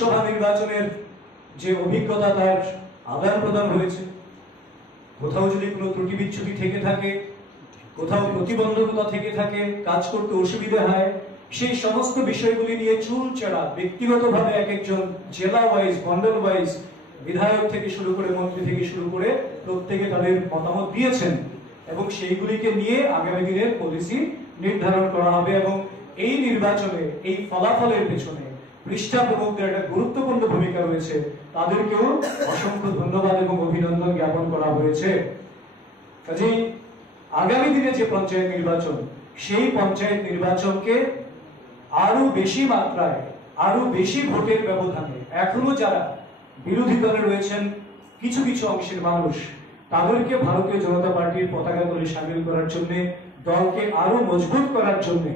লোকসভা নির্বাচনের যে অভিজ্ঞতা তার আদান প্রদান হয়েছে, কোথাও যদি কোনো ত্রুটি বিচ্যুতি থেকে থাকে, কোথাও প্রতিবন্ধকতা থেকে থাকে, কাজ করতে অসুবিধা হয়, সেই সমস্ত বিষয়গুলি নিয়ে চুলচেরা ব্যক্তিগতভাবে এক একজন জেলা ওয়াইজ, মন্ডল ওয়াইজ, বিধায়ক থেকে শুরু করে মন্ত্রী থেকে শুরু করে প্রত্যেকে তাদের মতামত দিয়েছেন এবং সেইগুলিকে নিয়ে আগামী দিনের পলিসি নির্ধারণ করা হবে। এবং এই নির্বাচনে এই ফলাফলের পেছনে পৃষ্ঠা প্রমুখদের একটা গুরুত্বপূর্ণ ভূমিকা রয়েছে, তাদেরকেও অসংখ্য ধন্যবাদ এবং অভিনন্দন জ্ঞাপন করা হয়েছে। কাজেই আগামী দিনে যে পঞ্চায়েত নির্বাচন, সেই পঞ্চায়েত নির্বাচনকে আরো বেশি মাত্রায়, আরো বেশি ভোটের ব্যবধানে এখনো যারা বিরোধী দলে রয়েছেন কিছু কিছু অংশের মানুষ, তাদেরকে ভারতীয় জনতা পার্টির পতাকা তলে সামিল করার জন্য, দলকে আরো মজবুত করার জন্য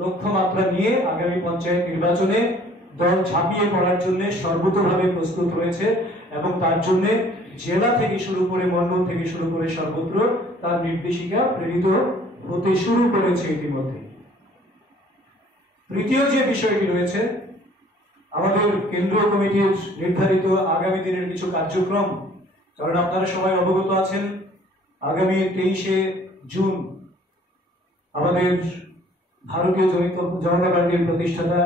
লক্ষ্যমাত্রা নিয়ে আগামী পঞ্চায়েত নির্বাচনে দল ঝাঁপিয়ে পড়ার জন্য সর্বতোভাবে প্রস্তুত রয়েছে এবং তার জন্য জেলা থেকে শুরু করে মন্ডল থেকে শুরু করে সর্বত্র তার নির্দেশিকা প্রেরিত হতে শুরু করেছে ইতিমধ্যে। তৃতীয় যে বিষয়টি রয়েছে, আমাদের কেন্দ্রীয় কমিটির নির্ধারিত আগামী দিনের কিছু কার্যক্রম। কারণ আপনারা সবাই অবগত আছেন, আগামী 23শে জুন আমাদের ভারতীয় জনতা পার্টির প্রতিষ্ঠাতা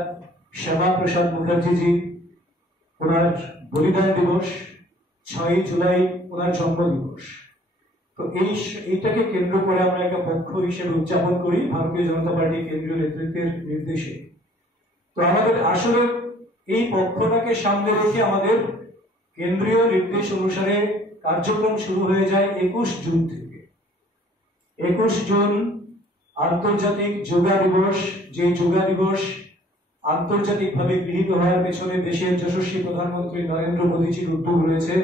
শ্যামা প্রসাদ মুখার্জি ওনার বলিদান দিবস, 6 জুলাই ওনার জন্মদিবস। তো এইটাকে কেন্দ্র করে আমরা একটা পক্ষ হিসেবে উদযাপন করি ভারতীয় জনতা পার্টি কেন্দ্রীয় নেতৃত্বের নির্দেশে। তো আমাদের আসলে এই পক্ষটাকে সামনে রেখে আমাদের কেন্দ্রীয় নির্দেশ অনুসারে কার্যক্রম শুরু হয়ে যায় 21 জুন থেকে। 21 জুন আন্তর্জাতিক যোগা দিবস, যে যোগা দিবস আন্তর্জাতিকভাবে গৃহীত হওয়ার পেছনে দেশের যশস্বী প্রধানমন্ত্রী নরেন্দ্র মোদীজির উদ্যোগ রয়েছে,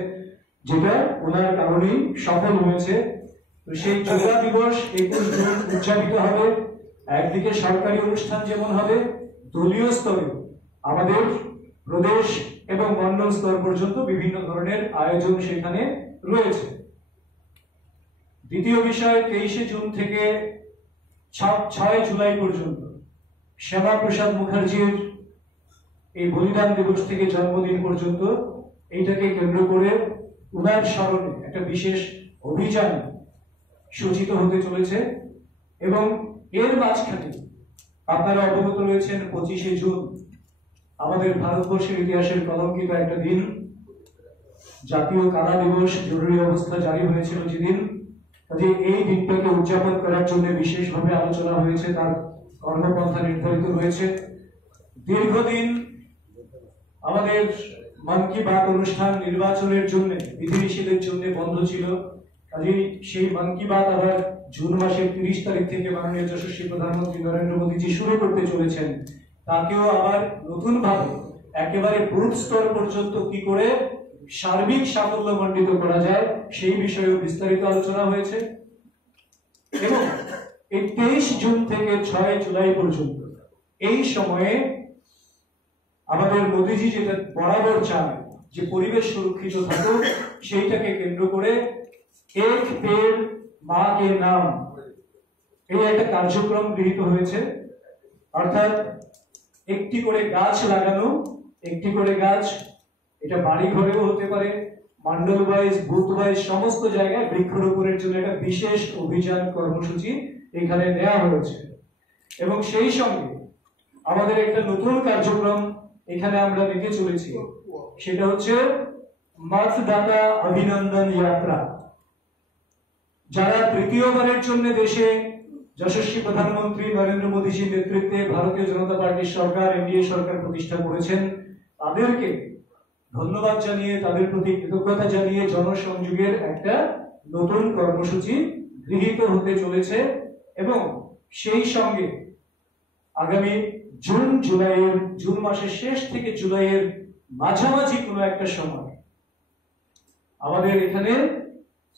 যেটা ওনার কারণেই সফল হয়েছে। তো সেই যোগা দিবস 21 জুন উদযাপিত হবে। একদিকে সরকারি অনুষ্ঠান যেমন হবে, দলীয় স্তরে আমাদের প্রদেশ এবং মন্ডল স্তর পর্যন্ত বিভিন্ন ধরনের আয়োজন সেখানে রয়েছে। দ্বিতীয় বিষয়, 23শে জুন থেকে 6 জুলাই পর্যন্ত শ্যামা প্রসাদ মুখার্জির এই বলিদান দিবস থেকে জন্মদিন পর্যন্ত এইটাকে কেন্দ্র করে উনার স্মরণে একটা বিশেষ অভিযান সূচিত হতে চলেছে। এবং এর মাঝখানে আপনারা অবগত রয়েছেন 25শে জুন আমাদের ভারতবর্ষের ইতিহাসের কলঙ্কিত একটা দিন, জাতীয় কারা দিবস, জরুরি অবস্থা জারি হয়েছিল যেদিন। কাজে এই দিনটাকে উদযাপন করার জন্য বিশেষভাবে আলোচনা হয়েছে, তার কর্মপন্থা নির্ধারিত হয়েছে। দীর্ঘদিন আমাদের মন কি বাত অনুষ্ঠান নির্বাচনের জন্য, বিধিনিষেধের জন্য বন্ধ ছিল। কাজে সেই মন কি বাত আবার জুন মাসের 30 তারিখ থেকে মাননীয় যশস্বী প্রধানমন্ত্রী নরেন্দ্র মোদীজি শুরু করতে চলেছেন। তাকেও আবার নতুন ভাবে একেবারে বুথ স্তর পর্যন্ত কি করে সার্বিক সাফল্য মণ্ডিত করা যায় সেই বিষয়েও বিস্তারিত আলোচনা হয়েছে। এবং এই 23 জুন থেকে 6 জুলাই পর্যন্ত এই সময়ে আমাদের মোদীজি যেটা বরাবর চান যে পরিবেশ সুরক্ষিত থাকুক, সেইটাকে কেন্দ্র করে এক পেড় মা কে নাম এই একটা কার্যক্রম গৃহীত হয়েছে। অর্থাৎ একটি করে গাছ লাগানো, একটি করে গাছ, এটা বাড়ি ঘরেও হতে পারে, মন্ডল ওয়াইজ, বুথ ওয়াইজ সমস্ত জায়গায় বৃক্ষরোপণের জন্য একটা বিশেষ অভিযান কর্মসূচি এখানে নেওয়া হয়েছে। এবং সেই সঙ্গে আমাদের একটা নতুন কার্যক্রম এখানে আমরা নিতে চলেছি, সেটা হচ্ছে মতদাতা অভিনন্দন যাত্রা। যারা তৃতীয়বারের জন্য দেশে যশস্বী প্রধানমন্ত্রী নরেন্দ্র মোদীজির নেতৃত্বে ভারতীয় জনতা পার্টির সরকার, এনডিএ সরকার প্রতিষ্ঠা করেছেন, তাদেরকে ধন্যবাদ জানিয়ে, তাদের প্রতি কৃতজ্ঞতা জানিয়ে জনসংযোগের একটা নতুন কর্মসূচি গৃহীত হতে চলেছে। এবং সেই সঙ্গে আগামী জুন মাসের শেষ থেকে জুলাইয়ের মাঝামাঝি কোনো একটা সময় আমাদের এখানে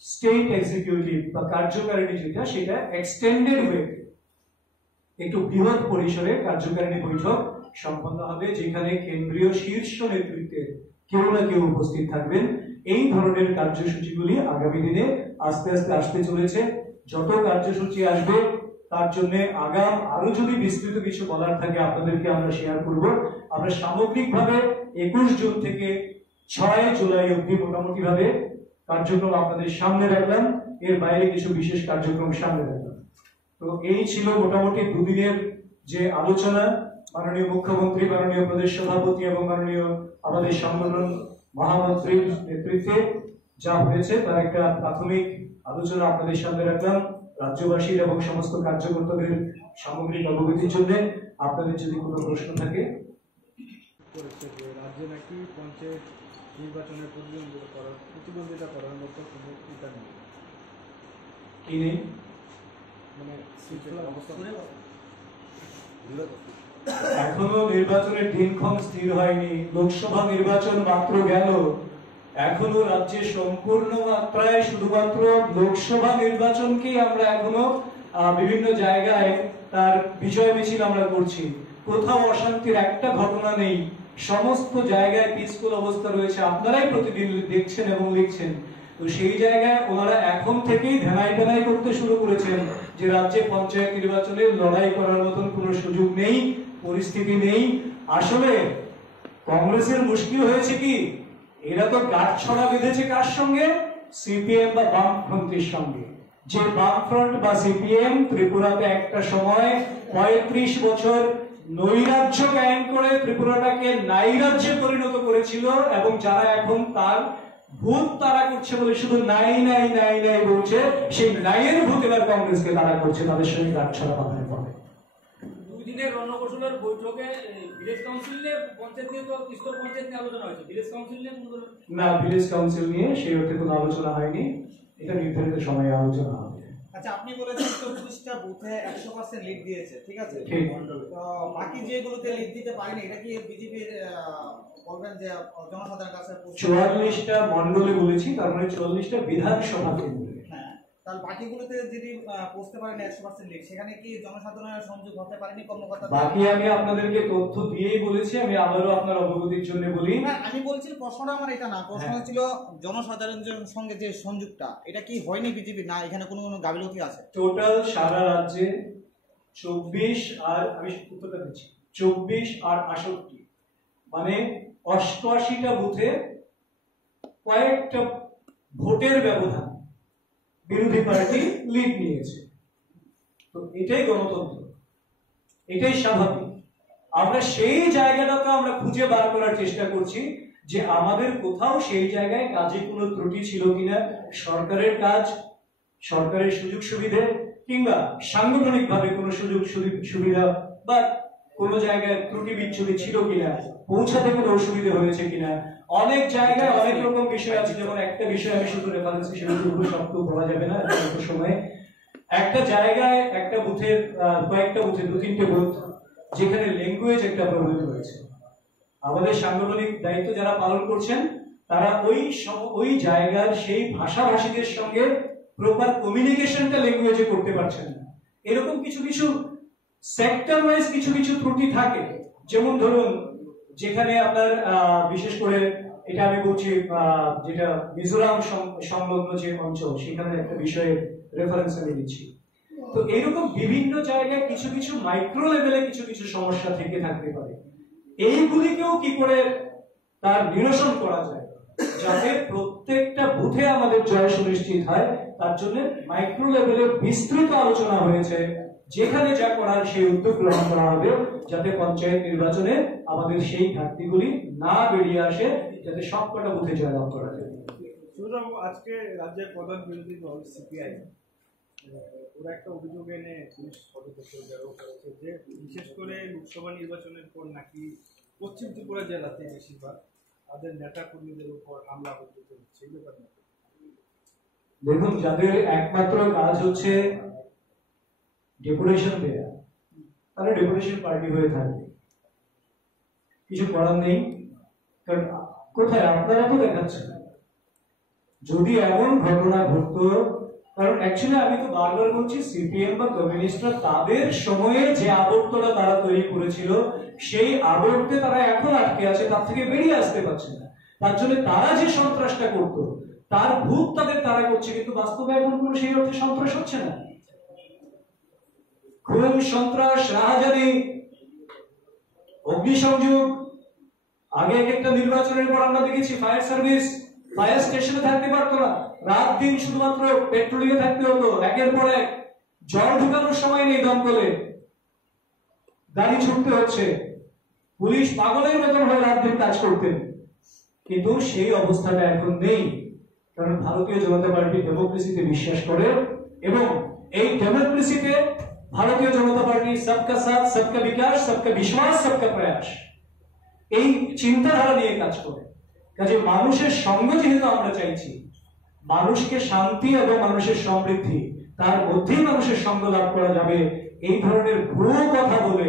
স্টেট এক্সিকিউটিভ বা কার্যকারিণী যেটা, সেটা এক্সটেন্ডেড ওয়ে একটু বৃহৎ পরিসরে কার্যকারিণী বৈঠক সম্পন্ন হবে, যেখানে কেন্দ্রীয় শীর্ষ নেতৃত্বের কেউ না কেউ উপস্থিত থাকবেন। এই ধরনের কার্যসূচিগুলি আগামী দিনে আস্তে আস্তে আসতে চলেছে। যত কার্যসূচি আসবে তার জন্য আগাম আরো যদি বিস্তৃত কিছু বলার থাকে আপনাদেরকে আমরা শেয়ার করব। আমরা সামগ্রিকভাবে 21 জুন থেকে 6 জুলাই অবধি মোটামুটি ভাবে কার্যক্রম আপনাদের সামনে রাখলাম, এর বাইরে কিছু বিশেষ কার্যক্রম সামনে রাখলাম। তো এই ছিল মোটামুটি দুদিনের যে আলোচনা, মাননীয় মুখ্যমন্ত্রী, মাননীয় প্রদেশ সভাপতি এবং মাননীয় আমাদের সংগঠন মহামন্ত্রীর নেতৃত্বে যা হয়েছে তার একটা প্রাথমিক আলোচনা আপনাদের সামনে রাখলাম রাজ্যবাসীর এবং সমস্ত কার্যকর্তাদের সামগ্রিক অবগতির জন্য। আপনাদের যদি কোনো প্রশ্ন থাকে। রাজ্যে নাকি পঞ্চায়েত নির্বাচনের প্রতিদ্বন্দ্বিতা করার মতো কোনো উপায় নেই, কি নেই মানে এখনো নির্বাচনের দিনক্ষণ স্থির হয়নি, লোকসভা নির্বাচন মাত্র গেল, এখনো রাজ্যে সম্পূর্ণ মাত্রায় শুধুমাত্র লোকসভা নির্বাচনকেই আমরা এখনো বিভিন্ন জায়গায় তার বিজয় মিছিল আমরা করছি। কোথাও অশান্তির একটা ঘটনা নেই, সমস্ত জায়গায় পিসফুল অবস্থা রয়েছে, আপনারাই প্রতিদিন দেখছেন এবং লিখছেন। তো সেই জায়গায় ওনারা এখন থেকেই ধ্যানাই করতে শুরু করেছেন যে রাজ্যে পঞ্চায়েত নির্বাচনে লড়াই করার মতন কোনো সুযোগ নেই, পরিস্থিতি নেই। আসলে কংগ্রেসের মুশকিল হয়েছে কি, এরা তো গাঁটছড়া বেঁধেছে কার সঙ্গে? সিপিএম বা বামফ্রন্টের সঙ্গে। যে বামফ্রন্ট বা সিপিএম ত্রিপুরাতে একটা সময় 35 বছর নৈরাজ্য কায়েম করে ত্রিপুরাটাকে নাইরাজ্যে পরিণত করেছিল, এবং যারা এখন তার ভূত তারা করছে বলে শুধু নাই নাই নাই নাই বলছে, সেই নাইয়ের ভূত এবার কংগ্রেসকে তারা করছে তাদের সঙ্গে গাঁটছড়া বাঁধার পরে। দিনের রণকৌশলের বৈঠকে ভিলেজ কাউন্সিলে পঞ্চায়েত নিয়ে তো স্তর পঞ্চায়েত নিয়ে আলোচনা হয়েছে, ভিলেজ কাউন্সিল নিয়ে না, ভিলেজ কাউন্সিল নিয়ে সেই অর্থে কোনো আলোচনা হয়নি, এটা নির্ধারিত সময়ে আলোচনা হবে। আচ্ছা, আপনি বলেছেন 24টা বুথে 100% লিড দিয়েছে, ঠিক আছে, তো বাকি যেগুলোতে লিড দিতে পারেনি এটা কি বিজেপির বলবেন যে জনসাধারণের কাছে 44টা মন্ডলে বলেছি, তার মানে 44টা বিধানসভা কেন্দ্রে। হ্যাঁ, তাহলে বাকিগুলোতে যদি পৌঁছতে পারেন 100% লিড, সেখানে কি জনসাধারণের সংযোগ হতে পারেনি কর্মকর্তা? বাকি আমি আপনাদেরকে তথ্য দিয়েই বলেছি, আমি আবারও আপনার অবগতির জন্য বলি। হ্যাঁ, আমি বলছি প্রশ্নটা আমার এটা না, প্রশ্ন ছিল জনসাধারণের সঙ্গে যে সংযোগটা, এটা কি হয়নি বিজেপি, না এখানে কোনো গাফিলতি আছে? টোটাল সারা রাজ্যে 24 আর আমি উত্তরটা দিচ্ছি 24 আর 68 মানে 88টা বুথে কয়েকটা ভোটের ব্যবধান বিরোধী পার্টি লিড নিয়েছে। তো এটাই গণতন্ত্র, এটাই স্বাভাবিক। আমরা সেই জায়গাটাকে আমরা খুঁজে বার করার চেষ্টা করছি যে আমাদের কোথাও সেই জায়গায় কাজে কোনো ত্রুটি ছিল কিনা, সরকারের কাজ, সরকারের সুযোগ সুবিধে কিংবা সাংগঠনিক ভাবে কোনো সুযোগ সুবিধা বা কোনো জায়গায় ত্রুটি বিচ্ছুতি ছিল কিনা, পৌঁছাতে কোনো অসুবিধা হয়েছে কিনা। অনেক জায়গায় অনেক রকম বিষয় আছে, যেমন একটা বিষয় আমি শুধু রেফারেন্স হিসেবে শব্দ বলা যাবে না এত সময়। একটা জায়গায় একটা বুথের কয়েকটা বুথে 2-3টে বুথ যেখানে ল্যাঙ্গুয়েজ একটা প্রবলেম রয়েছে, আমাদের সাংগঠনিক দায়িত্ব যারা পালন করছেন তারা ওই জায়গার সেই ভাষাভাষীদের সঙ্গে প্রপার কমিউনিকেশনটা ল্যাঙ্গুয়েজে করতে পারছেন না। এরকম কিছু কিছু সেক্টর ওয়াইজ কিছু কিছু ত্রুটি থাকে। যেমন ধরুন, যেখানে আপনার বিশেষ করে এটা আমি বলছি যেটা মিজোরাম সংলগ্ন যে অঞ্চল, সেখানে একটা বিষয়ে রেফারেন্স আমি দিচ্ছি। তো এরকম বিভিন্ন জায়গায় কিছু কিছু মাইক্রো লেভেলে কিছু কিছু সমস্যা থেকে থাকতে পারে। এইগুলিকেও কি করে তার নিরসন করা যায় যাতে প্রত্যেকটা বুথে আমাদের জয় সুনিশ্চিত হয়, তার জন্য মাইক্রো লেভেলে বিস্তৃত আলোচনা হয়েছে। যেখানে যা করার সেই উদ্যোগ গ্রহণ করা হবে যাতে পঞ্চায়েত নির্বাচনে আমাদের সেই ঘাটতিগুলি না বেরিয়ে আসে, যাতে সবকটা বুথে জয়লাভ করা যায়। আজকে রাজ্যের প্রধান বিরোধী দল সিপিআই ওরা একটা অভিযোগ এনে পুলিশ পদক্ষেপ করেছে যে বিশেষ করে লোকসভা নির্বাচনের পর নাকি পশ্চিম ত্রিপুরা জেলাতে বেশিরভাগ তাদের নেতা কর্মীদের উপর হামলা হচ্ছে। দেখুন, যাদের একমাত্র কাজ হচ্ছে ডেপুটেশন দেয়া, তারা ডেপুটেশন পার্টি হয়ে থাকবে, কিছু করার নেই। কারণ কোথায় আপনারা তো দেখাচ্ছেন, যদি এমন ঘটনা ঘটতো, কারণ অ্যাকচুয়ালি আমি তো বারবার বলছি সিপিএম বা কমিউনিস্টরা তাদের সময়ে যে আবর্তটা তারা তৈরি করেছিল সেই আবর্তে তারা এখন আটকে আছে, তার থেকে বেরিয়ে আসতে পারছে না। তার জন্য তারা যে সন্ত্রাসটা করতো তার ভূত তাদের তারা করছে, কিন্তু বাস্তবে এখন কোনো সেই অর্থে সন্ত্রাস হচ্ছে না। খুন, সন্ত্রাস, রাহাজানি, অগ্নিসংযোগ, আগে এক একটা নির্বাচনের পর আমরা দেখেছি ফায়ার সার্ভিস ফায়ার স্টেশনে থাকতে পারতো না, রাত দিন শুধুমাত্র পেট্রোলিংয়ে থাকতে হতো, একের পর এক জল ঢুকানোর সময় নেই দমকলে, গাড়ি ছুটতে হচ্ছে, পুলিশ পাগলের মতন হয়ে রাত দিন কাজ করতেন। কিন্তু সেই অবস্থাটা এখন নেই, কারণ ভারতীয় জনতা পার্টি ডেমোক্রেসিতে বিশ্বাস করে এবং এই ডেমোক্রেসিতে ভারতীয় জনতা পার্টি সবকা সাথ সবকা বিকাশ সবকা বিশ্বাস সবকা প্রয়াস এই চিন্তাধারা নিয়ে কাজ করে। কাজে মানুষের সঙ্গ যেহেতু আমরা চাইছি, মানুষকে শান্তি এবং মানুষের সমৃদ্ধি তার মধ্যেই মানুষের সঙ্গ লাভ করা যাবে, এই ধরনের ভুয়ো কথা বলে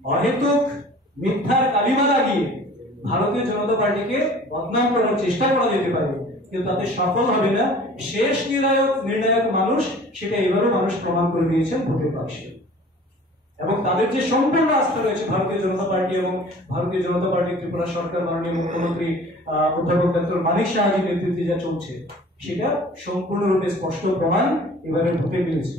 অহেতুক মিথ্যার কালিমা লাগিয়ে ভারতীয় জনতা পার্টিকে বদনাম করার চেষ্টা করা যেতে পারে, কিন্তু তাতে সফল হবে না। শেষ নির্ণায়ক মানুষ, সেটা এবারও মানুষ প্রমাণ করে দিয়েছেন ভোটের বাক্সে। এবং তাদের যে সম্পূর্ণ আস্থা রয়েছে ভারতীয় জনতা পার্টি এবং ভারতীয় জনতা পার্টি ত্রিপুরা সরকার মাননীয় মুখ্যমন্ত্রী অধ্যাপক ডক্টর মানিক সাহাজির নেতৃত্বে যা চলছে, সেটা সম্পূর্ণরূপে স্পষ্ট প্রমাণ এবারে ভোটে মিলেছে।